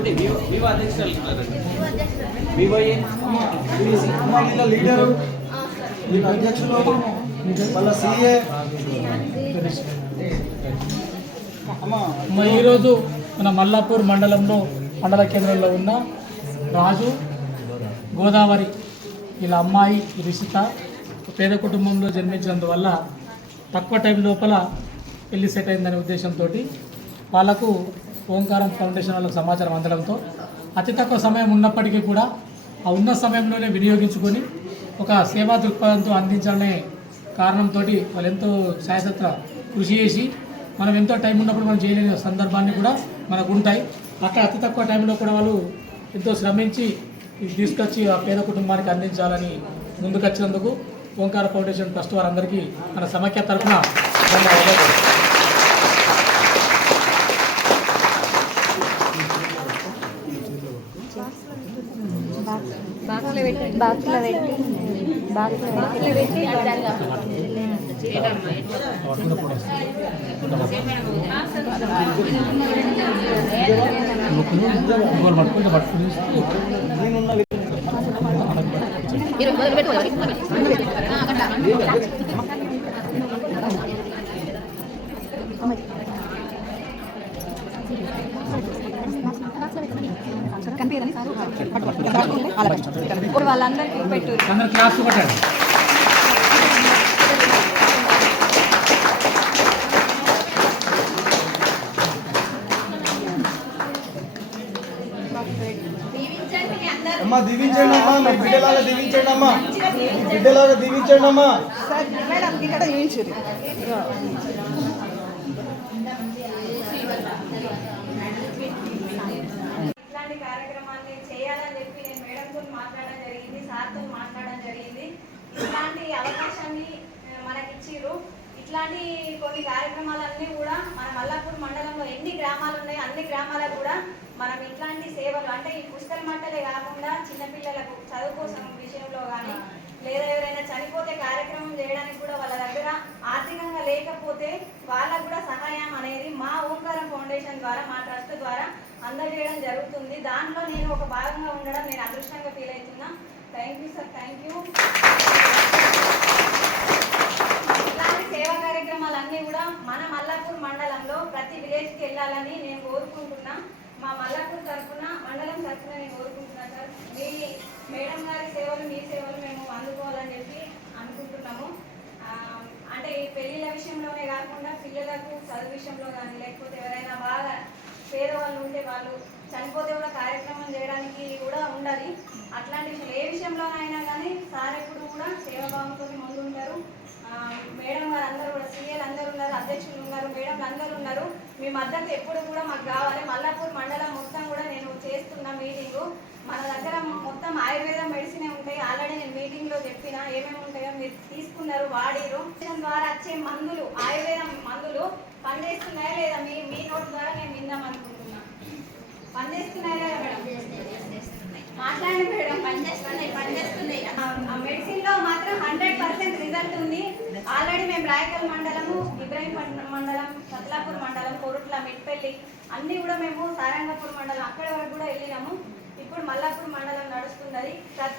అంటే వివో వీళ్ళ లీడరు వీళ్ళ అధ్యక్షులు వాళ్ళ సీఏ. ఈరోజు మన మల్లాపూర్ మండలంలో మండల కేంద్రంలో ఉన్న రాజు గోదావరి వీళ్ళ అమ్మాయి రిషిత పేద కుటుంబంలో జన్మించినందువల్ల తక్కువ టైం లోపల పెళ్ళి సెట్ అయిందనే ఉద్దేశంతో వాళ్ళకు ఓంకారం ఫౌండేషన్ వాళ్ళకి సమాచారం అందడంతో అతి తక్కువ సమయం ఉన్నప్పటికీ కూడా ఆ ఉన్న సమయంలోనే వినియోగించుకొని ఒక సేవా దృక్పథంతో అందించాలనే కారణంతో వాళ్ళు ఎంతో శాయసత్ర కృషి చేసి మనం ఎంతో టైం ఉన్నప్పుడు మనం చేయలేని సందర్భాన్ని కూడా మనకు ఉంటాయి. అక్కడ అతి తక్కువ టైంలో కూడా వాళ్ళు ఎంతో శ్రమించి ఇది తీసుకొచ్చి ఆ పేద కుటుంబానికి అందించాలని ముందుకొచ్చినందుకు ఓంకార ఫౌండేషన్ ట్రస్ట్ వారందరికీ మన సమాఖ్య తరఫున ధన్యవాదాలు. బాక్స్లో పెట్టి బాక్స్లో పెట్టి మీరు మొదలు పెట్టుకోవాలి పట్టుకుంటే ఇప్పుడు వాళ్ళందరికీ పెట్టు. అందరు క్లాస్ పట్టండి అమ్మ దీవించండి అమ్మా మీ బిడ్డలాగా దీవించండి అమ్మా. బిడ్డలాగా దీవించండి అమ్మా. మేడం ఇక్కడ చూపించుర్రి ఇట్లాంటి కార్యక్రమాన్ని చేయాలని చెప్పి నేను మేడంతో మాట్లాడడం జరిగింది సార్తో మాట్లాడడం జరిగింది. ఇట్లాంటి అవకాశాన్ని మనకిచ్చిరు ఇట్లాంటి కొన్ని కార్యక్రమాలన్నీ కూడా మన మల్లాపూర్ మండలంలో ఎన్ని గ్రామాలు ఉన్నాయో అన్ని గ్రామాలకు కూడా మనం ఇట్లాంటి సేవలు అంటే ఈ పుస్తక మట్టలే కాకుండా చిన్నపిల్లలకు చదువు కోసం విషయంలో కానీ లేదా ఎవరైనా చనిపోతే కార్యక్రమం చేయడానికి కూడా వాళ్ళ దగ్గర ఆర్థికంగా లేకపోతే వాళ్ళకు కూడా సహాయం అనేది మా ఓంకారం ఫౌండేషన్ ద్వారా మా ట్రస్ట్ ద్వారా అందజేయడం జరుగుతుంది. దాంట్లో నేను ఒక భాగంగా ఉండడం నేను అదృష్టంగా ఫీల్ అవుతున్నా. Thank you sir thank you ఇలాంటి సేవా కార్యక్రమాలన్నీ కూడా మన మల్లాపూర్ మండలంలో ప్రతి విలేజ్కి వెళ్ళాలని నేను కోరుకుంటున్నా. మా మల్లాపూర్ తరఫున మండలం తరఫున నేను కోరుకుంటున్నా సార్ మీ మేడం గారి సేవలు మీ సేవలు మేము అందుకోవాలని చెప్పి అనుకుంటున్నాము. అంటే ఈ పెళ్ళిళ్ళ విషయంలోనే కాకుండా పిల్లలకు చదువు విషయంలో కానీ లేకపోతే ఎవరైనా బాగా పేదవాళ్ళు ఉంటే వాళ్ళు చనిపోతే కూడా కార్యక్రమం చేయడానికి కూడా ఉండాలి అట్లాంటి విషయం ఏ విషయంలోనైనా కానీ సార్ ఎప్పుడు కూడా సేవాభావంతో ముందు ఉంటారు మేడం గారు అందరూ కూడా సీఎల్ అందరూ ఉన్నారు అధ్యక్షులు ఉన్నారు మేడం అందరూ ఉన్నారు. మీ మద్దతు ఎప్పుడు కూడా మాకు కావాలి. మల్లాపూర్ మండలం మొత్తం కూడా నేను చేస్తున్న మీటింగు. మన దగ్గర మొత్తం ఆయుర్వేద మెడిసిన్ ఉంటాయి. ఆల్రెడీ నేను మీటింగ్లో చెప్పిన ఏమేమి ఉంటాయో మీరు తీసుకున్నారు వాడిరు ద్వారా వచ్చే మందులు ఆయుర్వేద మందులు పనిచేస్తున్నాయా లేదా మీ మీ నోట్ ద్వారా నేను విందాం అనుకుంటున్నా పనిచేస్తున్నాయా లేదా మేడం మాట్లాడండి మేడం పనిచేస్తున్నాయి పనిచేస్తున్నాయి ఆ మెడిసిన్లో మాత్రం హండ్రెడ్ పర్సెంట్ రిజల్ట్ ఉంది ఆల్రెడీ మేము రాయకల్ మండలము ఇబ్రాహీంపట్నం మండలం సత్లాపూర్ మండలం కోరుట్ల మిట్పల్లి అన్ని కూడా మేము సారంగపూర్ మండలం అక్కడ వరకు కూడా వెళ్ళినాము ఇప్పుడు మల్లాపూర్ మండలం నడుస్తున్నది ప్రతి